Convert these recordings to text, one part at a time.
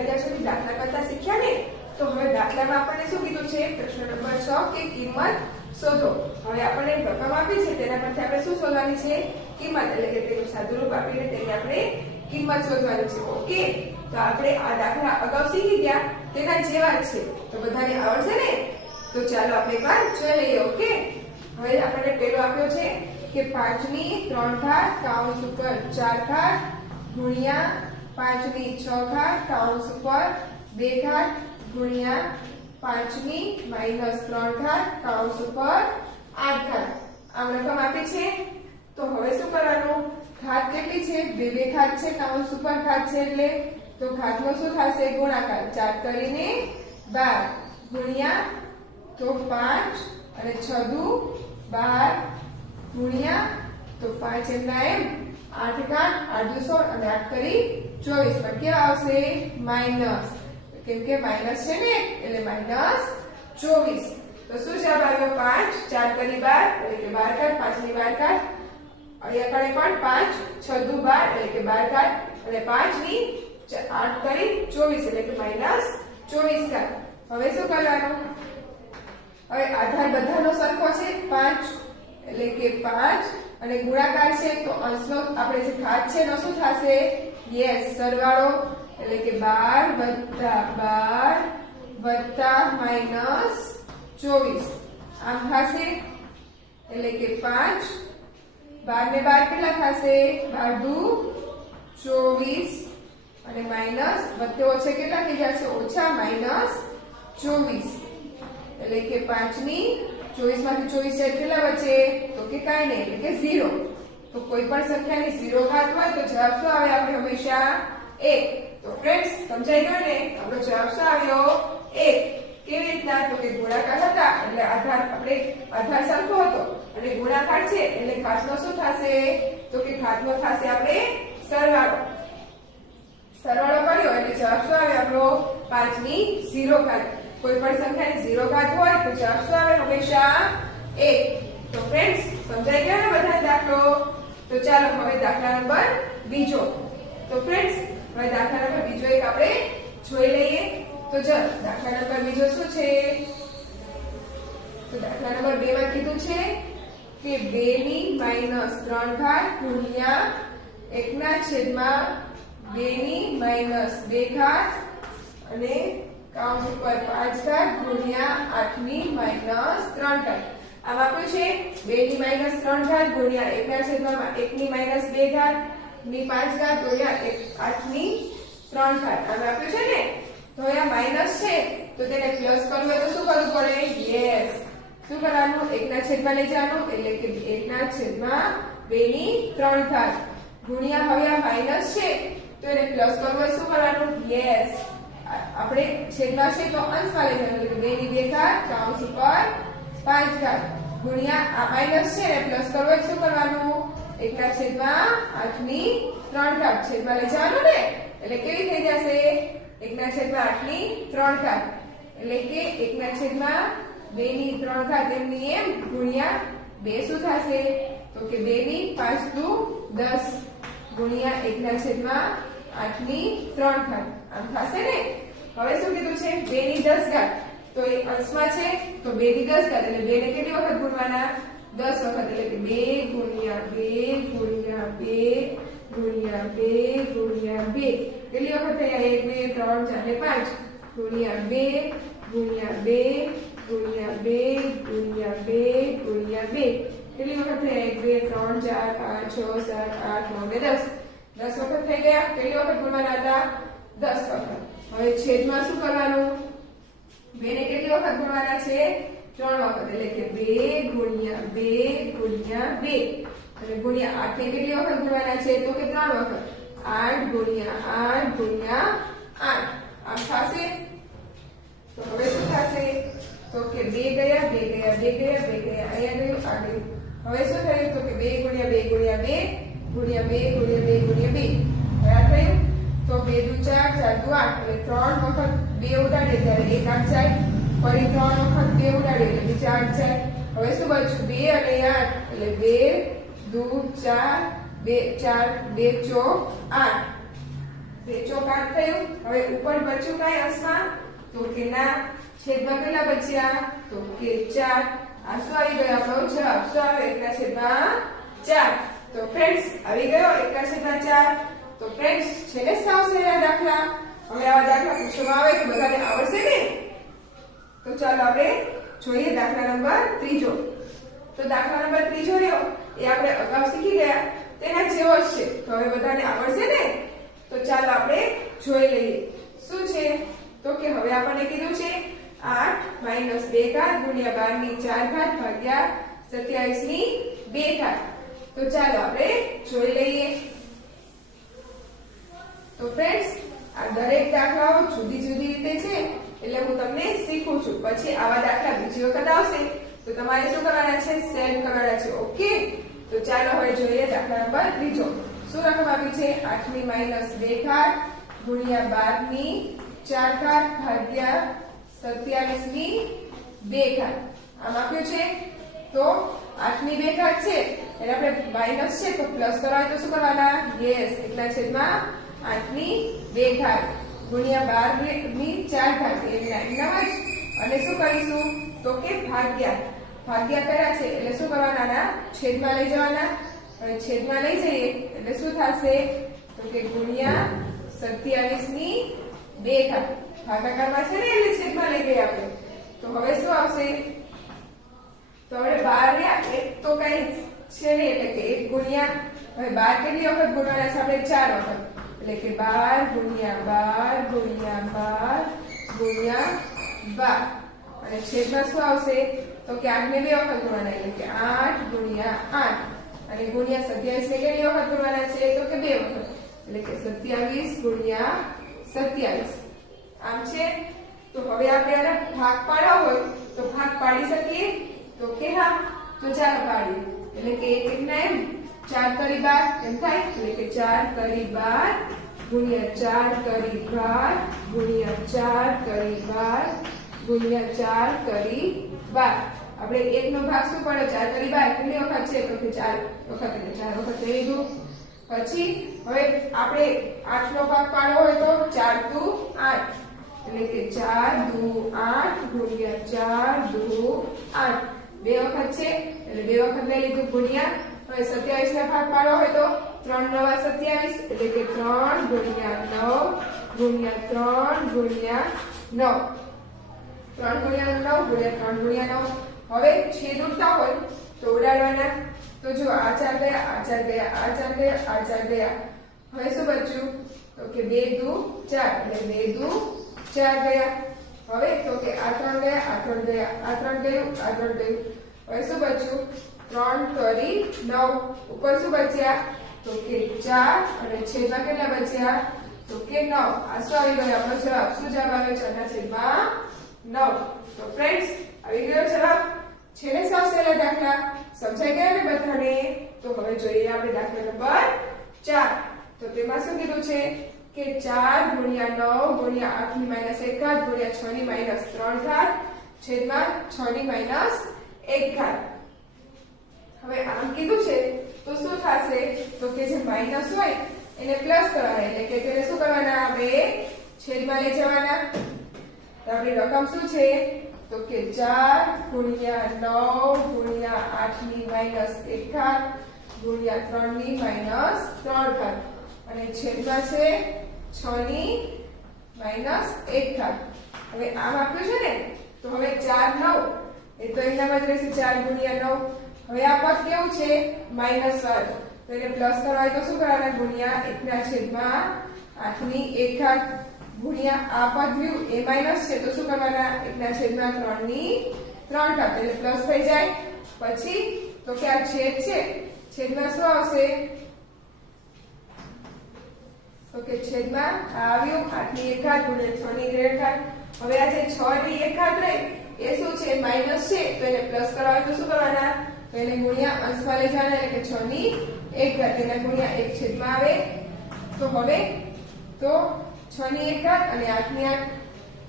અત્યાર સુધી દાખલા કરતા શીખ્યા ને, તો હવે દાખલામાં આપણને શું કીધું છે? પ્રશ્ન નંબર 6 કે કિંમત શોધો. હવે આપણને રકમ આપી છે, તેના પરથી આપણે શું શોધવાની છે? કિંમત, એટલે કે તેનું સાદુરૂપ આપીને તેની આપણે કિંમત શોધવાની છે. ઓકે, તો આપણે આ દાખલા અગાઉ શીખી ગયા તેના જેવા જ છે, તો બધાને આવડશે ને? તો ચાલો આપણે એકવાર જોઈ લઈએ. ઓકે, હવે આપણને પેલો આપ્યો છે કે 5 ની 3 ઘાત કૌંસ ઉપર 4 ઘાત ગુણ્યા 5 ની 6 ઘાત કૌંસ ઉપર 2 ઘાત ગુણ્યા 5 ની -3 ઘાત કૌંસ ઉપર 8 ઘાત. આમ રકમ આપી છે. તો હવે શું કરવાનું? ઘાત કેટલી છે? 2 ઘાત છે, કૌંસ ઉપર ઘાત છે એટલે તો ઘાતનો શું થશે? ગુણાકાર. 4 કરીને 12 ગુણ્યા તો 5 અને 6 દુ 12 ગુણ્યા તો 5 એમના એમ 8 ઘાત 8 દુ 16 અને 8 કરી 24 પર કેવા આવશે? માઈનસ, કેમ કે માઈનસ છે ને એટલે -24. તો શું જવાબ આવ્યો? 5. 4 કરી 12 એટલે કે 12 ઘાત, 5 ની 12 ઘાત, અહીંયા કણે પણ 5 6 દુ 12 એટલે કે 12 ઘાત અને 5 ની 8 કરી 24 એટલે કે -24 ઘાત. હવે શું કરવાનું? હવે આધાર બધાનો સરખો છે 5 એટલે કે 5 અને ગુણાકાર છે તો અંશનો આપણે જે ઘાત છે એનો શું થશે? યસ, સરવાળો, એટલે કે 12 -24 આમ થશે. એટલે કે 5 12 ને 12 કેટલા થશે? 12 દુ 24 અને માઈનસ વચ્ચે ઓછે કેટલા થઈ જશે? ઓછા -24 એટલે કે 5 ની 24 માંથી 24 છે કેટલા વચ્ચે? તો કે કાંઈ નહીં, એટલે કે 0. તો કોઈ પણ સંખ્યાની 0 ઘાત હોય તો જવાબ શું આવે? આપણે હંમેશા 1. તો ફ્રેન્ડ્સ સમજાઈ ગયું ને? આપણો જવાબ શું આવ્યો? 1. કેવી રીતના? તો કે ગુણાકાર હતા એટલે આધાર સરખો હતો અને ગુણાકાર છે એટલે ઘાતનો શું થશે? તો કે ઘાતનો થશે આપણે સરવાળો. સરવાળો કર્યો એટલે જવાબ શું આવે આપણો? 5 ની 0 ઘાત. કોઈ પણ સંખ્યાની 0 ઘાત હોય તો જવાબ શું આવે? હંમેશા 1. તો ફ્રેન્ડ્સ સમજાઈ ગયો ને બધા દાખલો? તો ચાલો હવે દાખલા નંબર બીજો. તો ફ્રેન્ડ્સ હવે દાખલા નંબર બીજો એક આપણે જોઈ લઈએ. તો ચાલો દાખલા નંબર બીજો શું છે? તો દાખલા નંબર 2 માં કીધું છે કે 2 ની -3 ઘાત ગુણ્યા 1/2 ની -2 ઘાત અને કૌંસ ઉપર 5 ઘાત ગુણ્યા 8 ની -3 ઘાત. આમ આપ્યું છે 2 ની -3 ઘાત ગુણ્યા 1/1 ની -2 ઘાત ની 5 ઘાત ગુણ્યા 8 ની 3 ઘાત. આમ આપ્યું છે ને? તો અહીંયા માઈનસ છે તો તેને પ્લસ કરવું હોય તો શું કરવું પડે? યસ, શું કરવાનું? 1/માં લઈ જવાનું એટલે કે 1/2 ની 3 ઘાત ગુણ્યા હવે આ માઈનસ છે તો એને પ્લસ કરવું હોય શું કરવાનું? યસ, આપણે છેદમાં છે તો અંશમાં લઈ જવાનું એટલે 2 ની 2 ઘાત કૌંસ ઉપર 5 ઘાત ગુણ્યા આ માઈનસ છે ને પ્લસ કરવું હોય શું કરવાનું? 1/8 ની 3 ઘાત છેદમાં લઈ જવાનું ને એટલે કેવી થઈ જશે? 1/8 ની 3 ઘાત એટલે કે 1/2 ની 3 ઘાત એમની એમ ગુણ્યા 2 શું થશે? તો કે 2 ની 5 દુ 10 ગુણ્યા 1/8 ની 3 ઘાત. આમ થશે ને? હવે શું કીધું છે? 2 ની 10 ઘાત. તો એ અંશમાં છે તો 2 ની 10 ઘાત એટલે 2 ને કેટલી વખત ગુણવાના? 10 વખત એટલે કે 2 ગુણ્યા 2 ગુણ્યા 2 ગુણ્યા 2 ગુણ્યા 2 કેટલી વખત થયા? 1 2 3 4 5 ગુણ્યા 2 ગુણ્યા 2 ગુણ્યા 2 ગુણ્યા 2 ગુણ્યા 2 કેટલી વખત થયા? 1 2 3 4 5 6 7 8 9 10 વખત થઈ ગયા. કેટલી વખત ગુણવાના હતા? 10 વખત. હવે છેદમાં શું કરવાનું? 2 ને કેટલી વખત ગુણવાના છે? 3 વખત એટલે કે 2 ગુણ્યા 2 ગુણ્યા 2 અને ગુણ્યા 8 ને કેટલી વખત ગુણવાના છે? તો કે 3 વખત 8 ગુણ્યા 8 ગુણ્યા 8 આમ થશે. તો હવે શું થશે? તો કે 2 ગયા 2 ગયા 2 ગયા 2 ગયા અહીંયા ગયું આ ગયું. હવે શું થયું? તો કે 2 ગુણ્યા 2 ગુણ્યા 2 ગુણ્યા 2 ગુણ્યા 2 ગુણ્યા 2 બરાબર થયું. તો 2 દુ 4 4 દુ 8 એટલે 3 વખત 2 ઉડાડે ત્યારે 1 8 જાય. ફરી 3 વખત 2 ઉડાડે એટલે બીજા 8 જાય. હવે શું બચ્યું? 2 અને 8 એટલે 2 દુ 4 2 4 2 ચોક 8 2 ચોક 8 થયું. હવે ઉપર બચ્યું કઈ અંશમાં તો કે ના, છેદમાં કેટલા બચ્યા તો કે 4. આ શું આવી ગયો આપણો જવાબ? શું આવ્યો? 1/4. તો ફ્રેન્ડ્સ આવી ગયો 1/4. તો ફ્રેન્ડ્સ છેલ્લે સાવ સહેલા દાખલા. હવે આવા દાખલા પૂછવામાં આવે તો બધાને આવડશે ને? તો ચાલો આપણે જોઈએ દાખલા નંબર 3. તો દાખલા નંબર 3 રહ્યો એ આપણે અગાઉ શીખી ગયા તેના જેવો જ છે. તો હવે બધાને આવડશે ને? તો ચાલો આપણે જોઈ લઈએ. શું છે તો કે હવે આપણને કીધું છે 8 - 2 ઘાત ગુણ્યા 12 ની 4 ઘાત ભાગ્યા 27 ની 2 ઘાત. તો ચાલો આપણે જોઈ લઈએ. તો ફ્રેન્ડ્સ આ દરેક દાખલાઓ જુદી જુદી રીતે છે એટલે હું તમને શીખું છું. પછી આવા દાખલા બીજી વખત આવશે તો તમારે શું કરવાના છે? સેવ કરવાના છે. ઓકે, તો ચાલો હવે જોઈએ દાખલા નંબર 3. શું રકમ આપી છે? 8 ની -2 ઘાત ગુણ્યા 12 ની 4 ઘાત ભાગ્યા 27 ની 2 ઘાત. આમ આપ્યું છે. તો 8 ની 2 ઘાત છે એટલે આપણે માઈનસ છે તો પ્લસ કરવા હોય તો શું કરવાના? યસ, 1/8 ની 2 ઘાત ગુણ્યા 12 ની 4 ઘાત એના જ. અને શું કરીશું તો કે ભાગ્યા કર્યા છે એટલે શું કરવાના? છેદમાં લઈ જવાના. હવે છેદમાં લઈ જઈએ એટલે શું થશે તો કે ગુણ્યા 27 ની 2 ઘાત. ભાગાકારમાં છે ને એટલે છેદમાં લઈ ગયા આપણે. તો હવે શું આવશે? તો હવે 12 રહ્યા એક તો કઈ છે નહીં એટલે કે 1 ગુણ્યા. હવે 12 કેટલી વખત ગુણવાના છે આપણે? 4 વખત. એટલે કે 12 ગુણ્યા 12 ગુણ્યા 12. અને છેદમાં શું આવશે તો કે 8 ને 2 વખત ગુણવાના એટલે કે 8 ગુણ્યા 8. અને ગુણ્યા 27 ને કેટલી વખત ગુણવાના છે તો કે 2 વખત એટલે કે 27 ગુણ્યા 27. આમ છે. તો હવે આપણે આને ભાગ પાડવો હોય તો ભાગ પાડી શકીએ તો કે હા. તો ચાલો પાડીએ. એટલે કે 1 ના એમ 4 કરી 12 એમ થાય. એટલે કે 4 કરી 12 ગુણ્યા 4 કરી 12 ગુણ્યા 4 કરી 12 ગુણ્યા 4 કરી 12. આપણે 1 નો ભાગ શું પડે? 4 કરી 12 કેટલી વખત છે તો કે 4 વખત. એટલે 4 વખત લઈ લીધું. પછી હવે આપણે 8 નો ભાગ પાડવો હોય તો 4 દુ 8 એટલે કે 4 દુ 8 ગુણ્યા 4 દુ 8. 2 વખત છે એટલે 2 વખત લઈ લીધું ગુણ્યા. હવે 27 ના ભાગ પાડવો હોય તો 3 × 9 = 27 એટલે કે 3 ગુણ્યા 9 ગુણ્યા 3 ગુણ્યા 9. 3 ગુણ્યા 9 ગુણ્યા 3 ગુણ્યા 9. હવે છેદ ઉડતા હોય તો ઉડાડવાના. તો જો આ 4 ગયા, આ 4 ગયા, આ 4 ગયા, આ 4 ગયા. હવે શું બચ્યું તો કે 2 દુ 4 એટલે 2 દુ 4 ગયા. હવે તો કે આ 3 ગયા, આ 3 ગયા, આ 3 ગયું, આ 3 ગયું. હવે શું બચ્યું? 3 કરી 9. ઉપર શું બચ્યા તો કે 4 અને છેદમાં કેટલા બચ્યા તો કે 9. આ શું આવી ગયો આપણો જવાબ? શું જવાબ આવ્યો? 4/9. તો ફ્રેન્ડ્સ આવી ગયો જવાબ. છેલ્લે સાવ સહેલા દાખલા સમજાઈ ગયા ને બધાને? તો હવે જોઈએ આપણે દાખલા નંબર 4. તો તેમાં શું કીધું છે કે 4 ગુણ્યા 9 ગુણ્યા 8 ની -1 ઘાત ગુણ્યા 6 ની -3 ઘાત છેદમાં 6 ની -1 ઘાત. હવે આમ કીધું છે તો શું થશે તો કે જે માઈનસ હોય એને પ્લસ કરવાના એટલે કે તેને શું કરવાના? આપણે છેદમાં લઈ જવાના. તો આપણી રકમ શું છે તો કે 4 ગુણ્યા 9 ગુણ્યા 8 ની -1 ઘાત ગુણ્યા 3 ની -3 ઘાત અને છેદમાં છે 6 ની -1 ઘાત. હવે આમ આપ્યું છે ને તો હવે 4 9 એ તો એનામાં જ રહેશે 4 ગુણ્યા 9. હવે આ પદ કેવું છે? માઈનસ વાળું. તો એને પ્લસ કરવા હોય તો શું કરવાના? ગુણ્યા 1/8 ની 1 ઘાત ગુણ્યા આ પદ રહ્યું એ માઈનસ છે તો શું કરવાના? 1/3 ની 3 ઘાત એટલે પ્લસ થઈ જાય. પછી તો કે આ છેદ છે, છેદમાં શું આવશે તો કે છેદમાં આવ્યું 8 ની 1 ઘાત ગુણ્યા 6 ની 1 ઘાત. હવે આ જે 6 ની 1 ઘાત રહી એ શું છે? માઈનસ છે તો એને પ્લસ કરવા હોય તો શું કરવાના? તો એને ગુણ્યા અંશમાં લઈ જવાના એટલે કે 6 ની 1 ઘાત એના ગુણ્યા 1 છેદમાં આવે. તો હવે તો 6 ની 1 ઘાત અને 8 ની 8.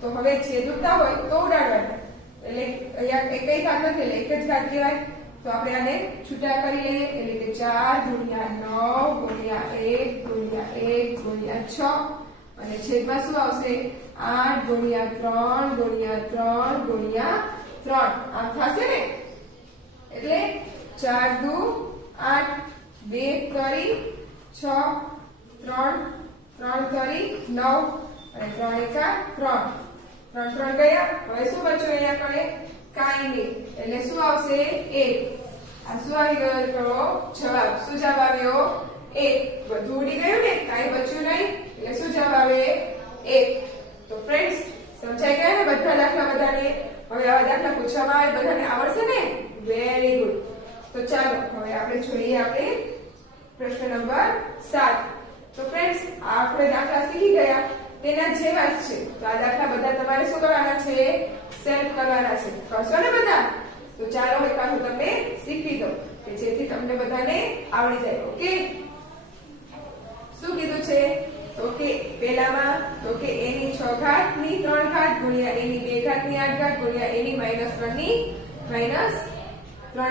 તો હવે છેદ ઉડતા હોય તો ઉડાડવાના. એટલે અહીંયા એક કઈ ઘાત નથી એટલે એક જ ઘાત કહેવાય. તો આપણે આને છૂટા કરી લઈએ એટલે કે 4 ગુણ્યા 9 ગુણ્યા 1 ગુણ્યા 1 ગુણ્યા 6 અને છેદમાં શું આવશે 8 ગુણ્યા 3 ગુણ્યા 3 ગુણ્યા 3 આમ થશે ને એટલે 4 દુ 8 2 કરી 6 3 3 કરી 9 અને 3 એકા 3 3 3 ગયા હવે શું બચ્યું અહીંયા કરે કાઈ નહીં એટલે શું આવશે 1 આ શું આવી ગયો કરો જવાબ શું જવાબ આવ્યો 1 બધું ઉડી ગયું ને કાઈ બચ્યું નહીં એટલે શું જવાબ આવે 1 તો ફ્રેન્ડ્સ સમજાઈ ગયા ને બધા દાખલા બધાને હવે આવા દાખલા પૂછવામાં આવે બધાને આવડશે ને વેરી ગુડ તો ચાલો હવે આપણે જોઈએ આપણે પ્રશ્ન નંબર 7 તો ફ્રેન્ડ્સ આપણે દાખલા શીખી ગયા તેના જેવા જ છે તો આ દાખલા બધા તમારે શું કરવાના છે સેલ્ફ કરવાના છે કરશો ને બધા તો ચાલો એક વાર હું તમને શીખવી દઉં કે જેથી તમને બધાને આવડી જાય ઓકે શું કીધું છે તો કે પહેલામાં તો કે a ની 6 ઘાત ની 3 ઘાત ગુણ્યા a ની 2 ઘાત ની 8 ઘાત ગુણ્યા a ની -3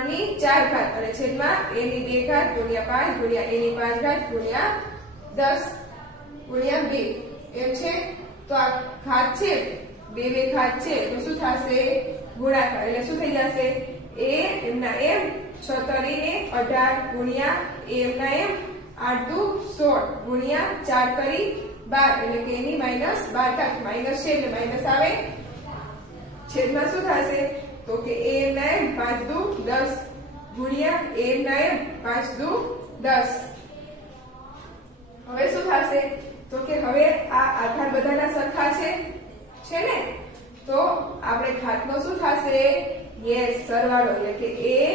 ની 4 ઘાત અને છેદમાં a ની 2 ઘાત ગુણ્યા 5 ગુણ્યા a ની 5 ઘાત ગુણ્યા 10 ગુણ્યા 2 એમ છે તો આ ઘાત છે બે ઘાત છે તો શું થશે ગુણાકાર એટલે શું થઈ જશે a એમના એમ 6 તરીને 18 ગુણ્યા a એમના એમ 8 દુ 16 ગુણ્યા 4 તરી 12 એટલે કે એની -12 ઘાત માઈનસ છે એટલે માઈનસ આવે છેદમાં શું થશે તો કે a એમના એમ 5 દુ 10 ગુણ્યા a એમના એમ 5 દુ 10 હવે શું થશે તો કે હવે આ આધાર બધાના સરખા છે ને તો આપણે ઘાતનો શું થશે યસ સરવાળો એટલે કે a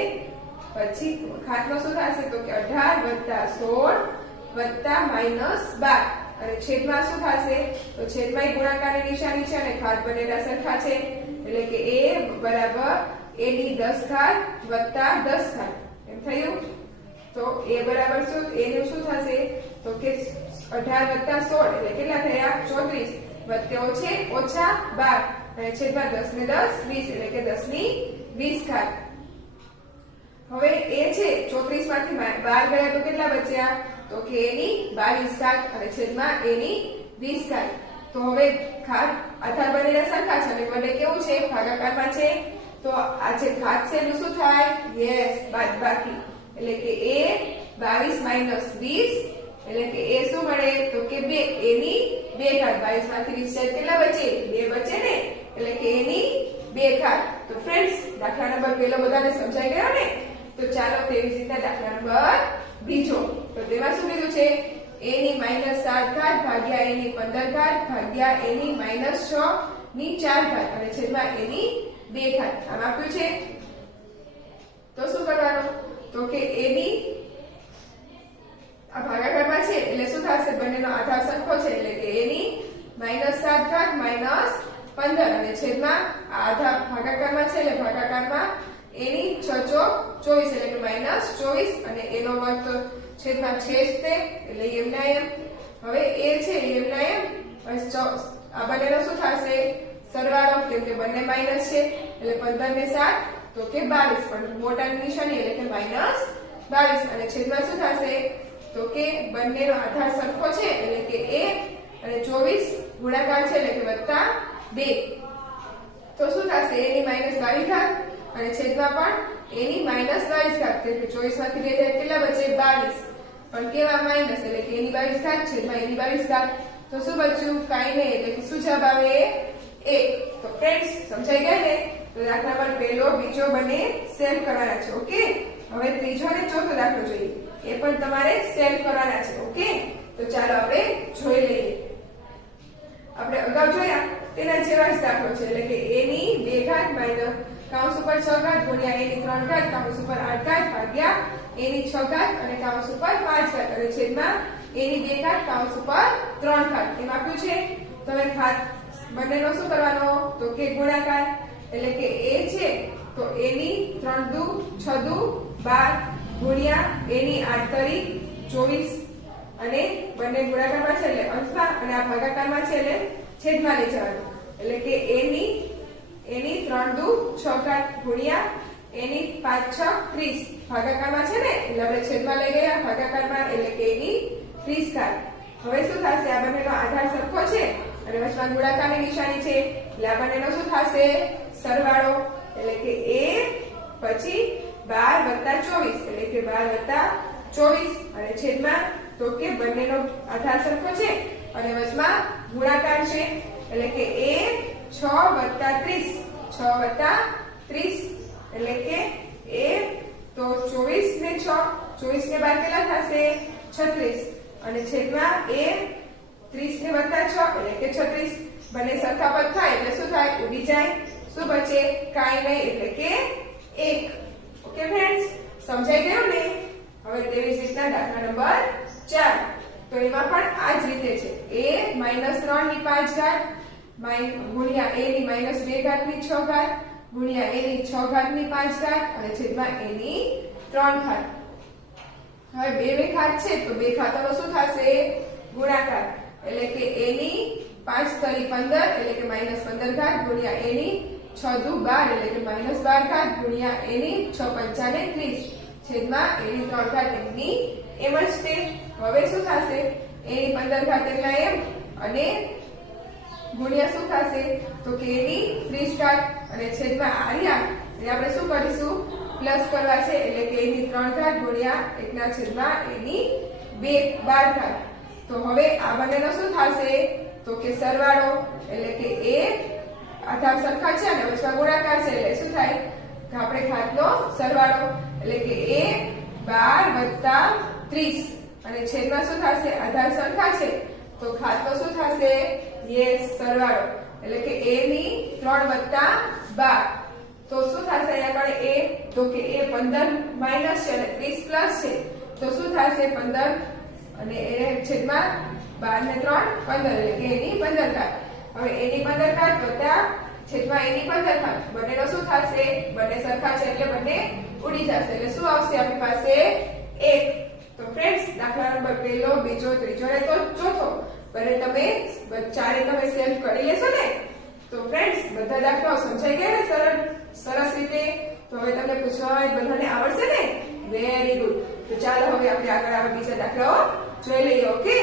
પછી ઘાતનો શું થશે તો કે 18 + 16 + -12 અને છેદમાં શું થશે તો છેદમાં ગુણાકારની નિશાની છે અને ઘાત બંનેના સરખા છે એટલે કે a બરાબર a ની 10 ઘાત + 10 ઘાત એમ થયું તો a બરાબર શું a નું શું થશે તો કે 18 + 16 એટલે કેટલા થયા 34 વત્તાઓ છે ઓછા 12 અને છેદમાં 10 ને 10 20 એટલે કે 10 ની 20 ઘાત હવે a છે 34 માંથી 12 ગયા તો કેટલા બચ્યા તો કે a ની 22 ઘાત અને છેદમાં a ની 20 ઘાત તો હવે ઘાત આધાર બંનેના સરખા છે અને બંને કેવું છે ભાગાકારમાં છે તો આ જે ઘાત છે એનું શું થાય યસ બાદબાકી એટલે કે a 22 - 20 એટલે કે a શું મળે તો કે 2 a ની 2 ઘાત 22 માંથી 20 કેટલા બચે 2 બચે ને એટલે કે a ની 2 ઘાત તો ફ્રેન્ડ્સ દાખલા નંબર પહેલો બધાને સમજાઈ ગયો ને તો ચાલો તેવી જ રીતે દાખલા નંબર બીજો તો તેમાં શું કીધું છે a ની -7 ઘાત ભાગ્યા a ની 15 ઘાત ભાગ્યા a ની -6 ની 4 ઘાત અને છેદમાં a ની 2 ઘાત આમ આપ્યું છે તો શું કરવાનું તો કે a ની આ ભાગાકારમાં છે એટલે શું થશે બંનેનો આધાર સરખો છે એટલે કે a ની -7 ઘાત -15 અને છેદમાં આ આધાર ભાગાકારમાં છે એટલે ભાગાકારમાં a ની 6 ચોક 24 એટલે કે -24 અને a નો વર્ગ તો છેદમાં છે જ તે એટલે એમના એમ હવે a છે એમના એમ આ બંનેનો શું થશે સરવાળો કેમ કે બંને માઈનસ છે એટલે 15 ને 7 તો કે 22 પણ મોટાની નિશાની એટલે કે -22 અને છેદમાં શું થશે તો કે બંનેનો આધાર સરખો છે એટલે કે a અને 24 ગુણાકાર છે એટલે કે +2 તો શું થશે a ની -22 ઘાત અને છેદમાં પણ a ની -22 ઘાત એટલે 24 માંથી 2 જાય કેટલા બચે 22 પણ કેવા માઈનસ એટલે કે a ની 22 ઘાત છેદમાં a ની 22 ઘાત તો શું બચ્યું કાઈ નહીં એટલે કે શું જવાબ આવે 1 તો ફ્રેન્ડ્સ સમજાઈ ગયા ને તો દાખલા નંબર પહેલો બીજો બંને સેલ્ફ કરવાના છે ઓકે હવે ત્રીજો અને ચોથો દાખલો જોઈએ એ પણ તમારે સેલ્ફ કરવાના છે ઓકે તો ચાલો આપણે જોઈ લઈએ આપણે અગાઉ જોયા તેના જેવા જ દાખલો છે એટલે કે a ની 2 ઘાત માઈનસ કૌંસ ઉપર 6 ઘાત ગુણ્યા a ની 3 ઘાત કૌંસ ઉપર 8 ઘાત ભાગ્યા a ની 6 ઘાત અને કૌંસ ઉપર 5 ઘાત અને છેદમાં a ની 2 ઘાત કૌંસ ઉપર 3 ઘાત એમ આપ્યું છે તો હવે ઘાત બંનેનો શું કરવાનો તો કે ગુણાકાર એટલે કે a છે તો a ની 3 દુ 6 દુ 12 ગુણ્યા a ની 8 તરી 24 અને બંને ગુણાકારમાં છે એટલે અંશમાં અને આ ભાગાકારમાં છે એટલે છેદમાં લઈ જવાનું એટલે કે a ની 3 દુ 6 ઘાત ગુણ્યા a ની 5 6 30 ભાગાકારમાં છે ને એટલે આપણે છેદમાં લઈ ગયા ભાગાકારમાં એટલે કે a ની 30 ઘાત હવે શું થશે? આ બંનેનો આધાર સરખો છે અને વચમાં ગુણાકારની નિશાની છે એટલે આ બંનેનો શું થશે? સરવાળો. એટલે કે a પછી 12 + 24 એટલે કે 12 + 24 અને છેદમાં તો કે બંનેનો આધાર સરખો છે અને વચમાં ગુણાકાર છે એટલે કે a 6 + 30 6 + 30 એટલે કે a તો 24 ને 6 24 ને 12 કેટલા થશે? 36 અને છેદમાં a 30 ને + 6 એટલે કે 36 બંને સરખા પદ થાય એટલે શું થાય? ઉડી જાય. શું બચે? કાંઈ નહીં એટલે કે 1. ઓકે ફ્રેન્ડ્સ, સમજાઈ ગયું ને? હવે તેવી જ રીતના દાખલા નંબર 4 તો એમાં પણ આ જ રીતે છે a - 3 ની 5 ઘાત ગુણ્યા a ની -2 ઘાત ની 6 ઘાત ગુણ્યા a ની 6 ઘાત ની 5 ઘાત અને છેદમાં a ની 3 ઘાત. હવે બે ઘાત છે તો બે ઘાતોનો શું થશે? ગુણાકાર એટલે કે a ની 5 તરી 15 એટલે કે -15 ઘાત ગુણ્યા a ની 6 દુ 12 એટલે કે -12 ઘાત ગુણ્યા a ની 6 પંચા ને 30 છેદમાં a ની 3 ઘાત એમની એમ જ છે. હવે શું થશે? a ની 15 ઘાત એટલા એમ અને ગુણ્યા શું થશે? તો કે a ની 30 ઘાત અને છેદમાં આર્યા એટલે આપણે શું કરીશું? પ્લસ કરવા છે એટલે કે a ની 3 ઘાત ગુણ્યા 1 છેદમાં a ની 12 ઘાત. તો હવે આ બંનેનો શું થશે? તો કે સરવાળો એટલે કે a આધાર સરખા છે અને વચમાં ગુણાકાર છે એટલે શું થાય? કે આપણે ઘાતનો સરવાળો એટલે કે a 12 + 30 અને છેદમાં શું થશે? આધાર સરખા છે તો ઘાતનો શું થશે? યસ, સરવાળો એટલે કે a ની 3 + 12 તો શું થશે? અહીંયા પણ a તો કે a 15 માઈનસ છે અને 30 પ્લસ છે તો શું થશે? 15 અને એ છેદમાં 12 ને 3 15 એટલે કે a ની 15 ઘાત. હવે a ની 15 ઘાત વત્તા છેદમાં a ની 15 ઘાત બંનેનો શું થશે? બંને સરખા છે એટલે બંને ઉડી જશે એટલે શું આવશે આપણી પાસે? 1. તો ફ્રેન્ડ્સ, દાખલા નંબર 1, 2, 3 અને તો ચોથો બંને તમે ચારે તમે સેલ્ફ કરી લેશો ને? તો ફ્રેન્ડ્સ, બધા દાખલાઓ સમજાઈ ગયા ને સરસ રીતે? તો હવે તમને પૂછવા બધાને આવડશે ને? Very good. તો ચાલો હવે આપણે આગળ બીજા દાખલાઓ જોઈ લઈએ. ઓકે.